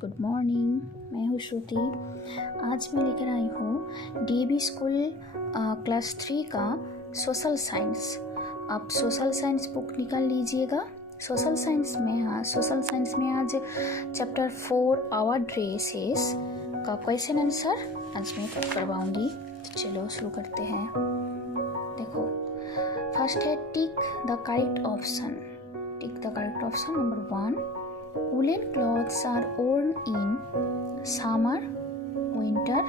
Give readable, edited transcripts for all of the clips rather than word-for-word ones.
Good morning. मैं हूँ श्रुति। आज मैं लेकर आई हूँ DAV स्कूल क्लास 3 का सोशल साइंस। आप सोशल साइंस बुक निकाल लीजिएगा। सोशल साइंस में आज चैप्टर 4 आवर ड्रेसेस का क्वेश्चन आंसर आज मैं करवाऊंगी। तो चलो शुरू करते हैं। देखो, फर्स्ट है tick the correct option. Number 1, woolen clothes are worn in summer, winter,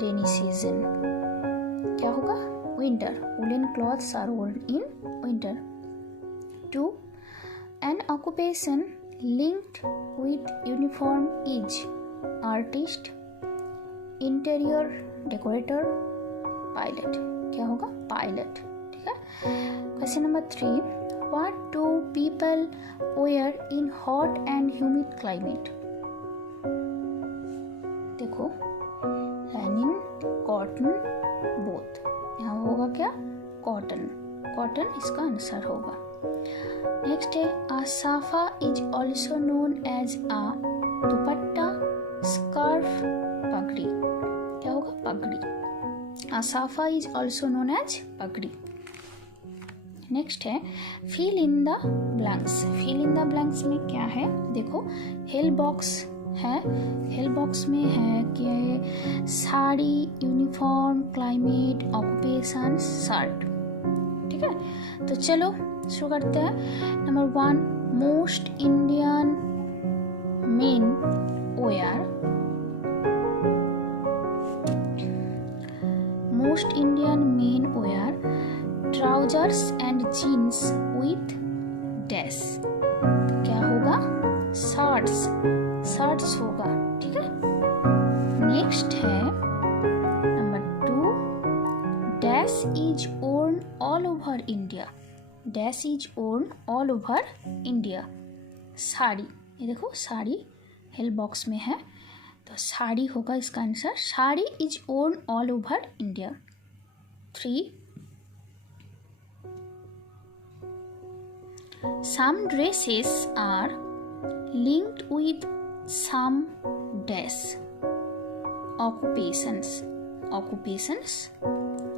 rainy season। क्या होगा? winter। woolen clothes are worn in winter। 2, an occupation linked with uniform is artist, interior decorator, pilot। क्या होगा? pilot। ठीक है। Question number 3, what do people wear in hot and humid climate? देखो, linen, cotton, both। यहाँ होगा क्या? Cotton इसका answer होगा। नेक्स्ट है a safa is also known as a dupatta, scarf, पगड़ी। क्या होगा? पगड़ी। a safa is also known as pagdi. Next है fill in the blanks. Fill in the blanks में क्या है? देखो, हेल बॉक्स है। हेल बॉक्स में है कि sari, uniform, climate, occupation, shirt. ठीक है, तो चलो शुरू करते हैं। Number 1, most Indian men wear trousers and jeans with dash. क्या होगा? शर्ट्स होगा। ठीक है। नेक्स्ट है number 2, dash is worn all over India. Dash is worn all over India. Sari. ये देखो, साड़ी हेल बॉक्स में है, तो साड़ी होगा इसका answer. Sari is worn all over India. 3, some dresses are linked with some dash occupations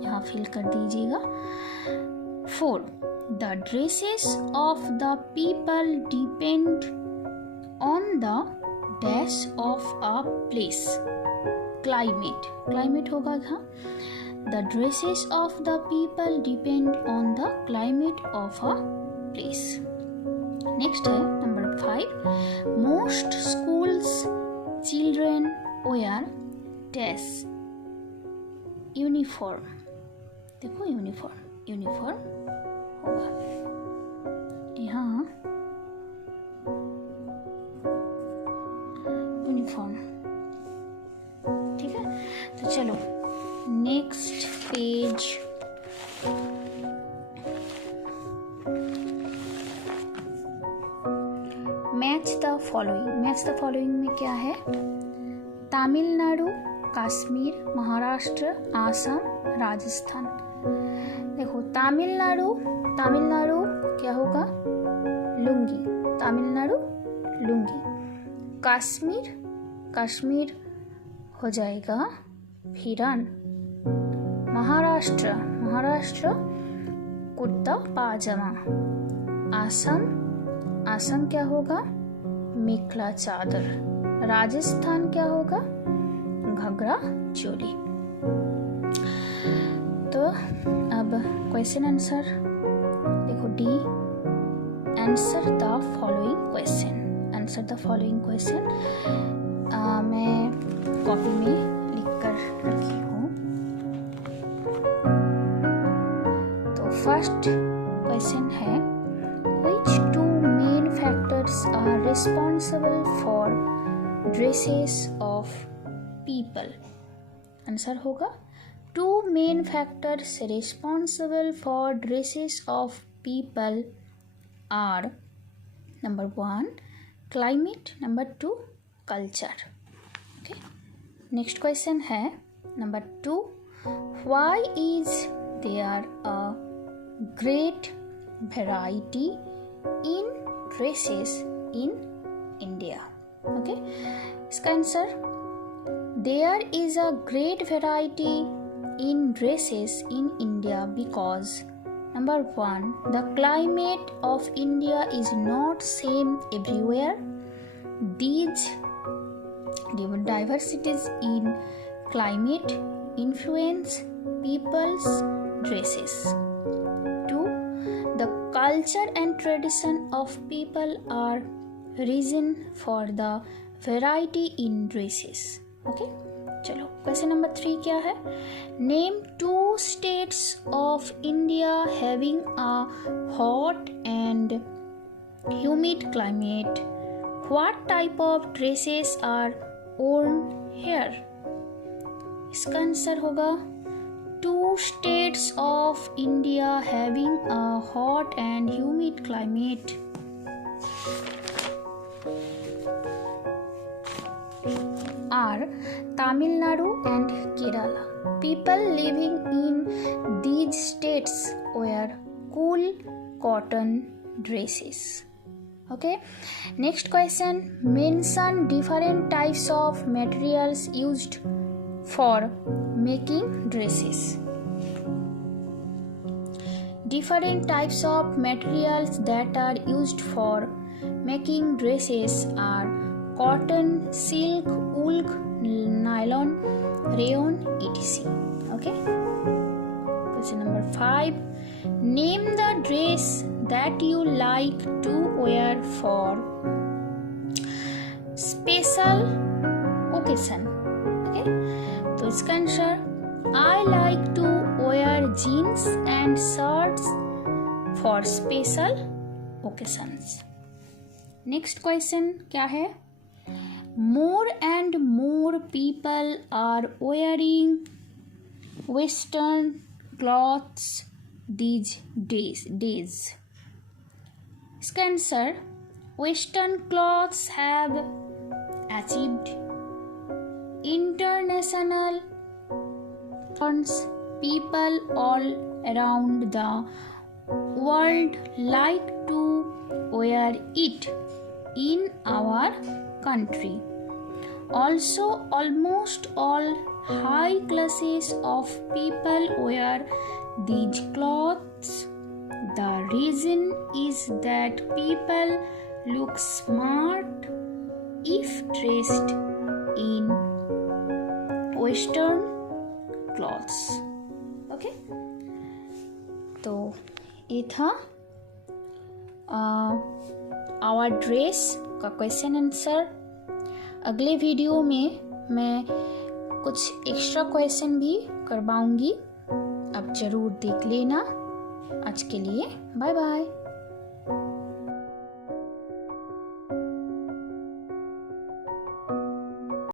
यहाँ फिल कर दीजिएगा। 4, the dresses of the people depend on the dash of a place। climate होगा यहाँ। the dresses of the people depend on the climate of a place। Next है number 5, most schools children wear dash uniform. देखो, uniform होगा यहाँ। Uniform. ठीक है, तो चलो next page. Match the following में क्या है? तमिलनाडु, कश्मीर, महाराष्ट्र, आसाम, राजस्थान। देखो, तमिलनाडु क्या होगा? लुंगी। कश्मीर हो जाएगा हिरन। महाराष्ट्र कुर्ता पाजामा। आसम क्या होगा? मेखला चादर। राजस्थान क्या होगा? घघरा चोली। तो अब क्वेश्चन आंसर देखो, D, answer the following question. मैं कॉपी में लिख कर रखी हूँ। तो फर्स्ट क्वेश्चन है, which two main factors are responsible for dresses of people? Answer होगा, two main factors responsible for dresses of people are number 1, climate, number 2, culture। Okay, next question है number 2, why is there a great variety in dresses in India? Okay, इसका answer, there is a great variety in dresses in India because number 1, the climate of India is not same everywhere. These diversities in climate influence people's dresses. 2, the culture and tradition of people are reason for the variety in dresses. Okay, चलो question number 3 क्या है? Name 2 states of India having a hot and humid climate. What type of dresses are worn here? इसका answer होगा 2 states of India having a hot and humid climate are Tamil Nadu and Kerala. People living in these states wear cool cotton dresses. Okay, next question, mention different types of materials used for making dresses. Different types of materials that are used for making dresses are cotton, silk, wool, nylon, rayon, etc. Okay. Question number 5. Name the dress that you like to wear for special occasion. Okay. तो इसका answer, I like to wear jeans and shirts for special occasions. Next question क्या है? More and more people are wearing Western clothes these days. इसका answer, Western clothes have achieved international funds. People all around the world like to wear it in our country. Also, almost all high classes of people wear these clothes. The reason is that people look smart if dressed in Western clothes. Okay? तो ये था our dress का question answer. अगले video में मैं कुछ extra question भी करवाऊंगी, आप जरूर देख लेना. आज के लिए बाय बाय.